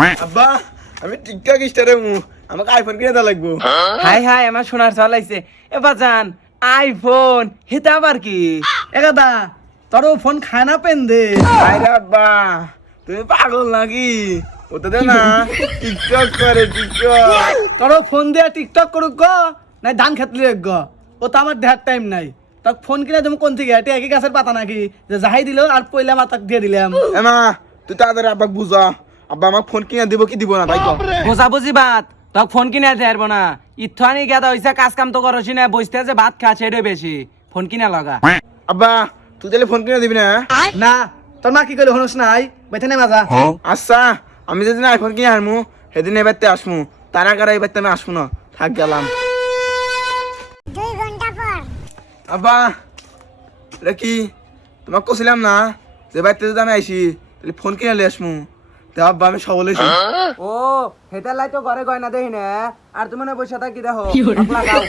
আব্বা আমি টিকটক স্টারে আমাকে আইফোন কিনে দেওয়া লাগবো। হাই হাই আমার সোনার চাল আইছে এবার যান আইফোন হেতা আবার কি একাদা তোর ফোন খায় না পেন দে আরে আব্বা তুমি পাগল নাকি? ওটা দে না টিকটক করে টিকটক। তোর ফোন দিয়ে টিকটক করুক গ নাই ধান খেতলি গ ও তো আমার দেহার টাইম নাই তোর ফোন কিনে তুমি কোন থেকে এটা একই গাছের পাতা নাকি যে যাহাই দিল আর পয়লা মাতাক দিয়ে দিলাম এমা তুই তাড়াতাড়ি আব্বাকে বুঝা, আব্বা আমাকে ফোন কিনে দিব কি দিব না তাই কর। বোঝা বুঝি বাত তক ফোন কিনে দেব না ইথানি গেদা হইছে কাজ কাম তো করছি না বসতে আছে ভাত খাচ্ছে এটা বেশি ফোন কিনা লগা আব্বা তুই তাহলে ফোন কিনে দিবি না? না তোর মা কি করলি হনুস নাই বেথে নে মাজা আচ্ছা আমি যেদিন আইফোন কিনে আনমু সেদিন এবারতে আসমু, তার আগে আর এবারতে আমি আসবো না, থাক গেলাম। 2 ঘন্টা পর আব্বা এটা কি তোমাকে কছিলাম না যে বাড়িতে যদি আমি আইসি তাহলে ফোন কিনে নিয়ে আসমু, তা আব্বা আমি সবলে ও হেটার লাই তো ঘরে গয়না দেই না আর তুমি না বসে থাকি দেখো লাগাও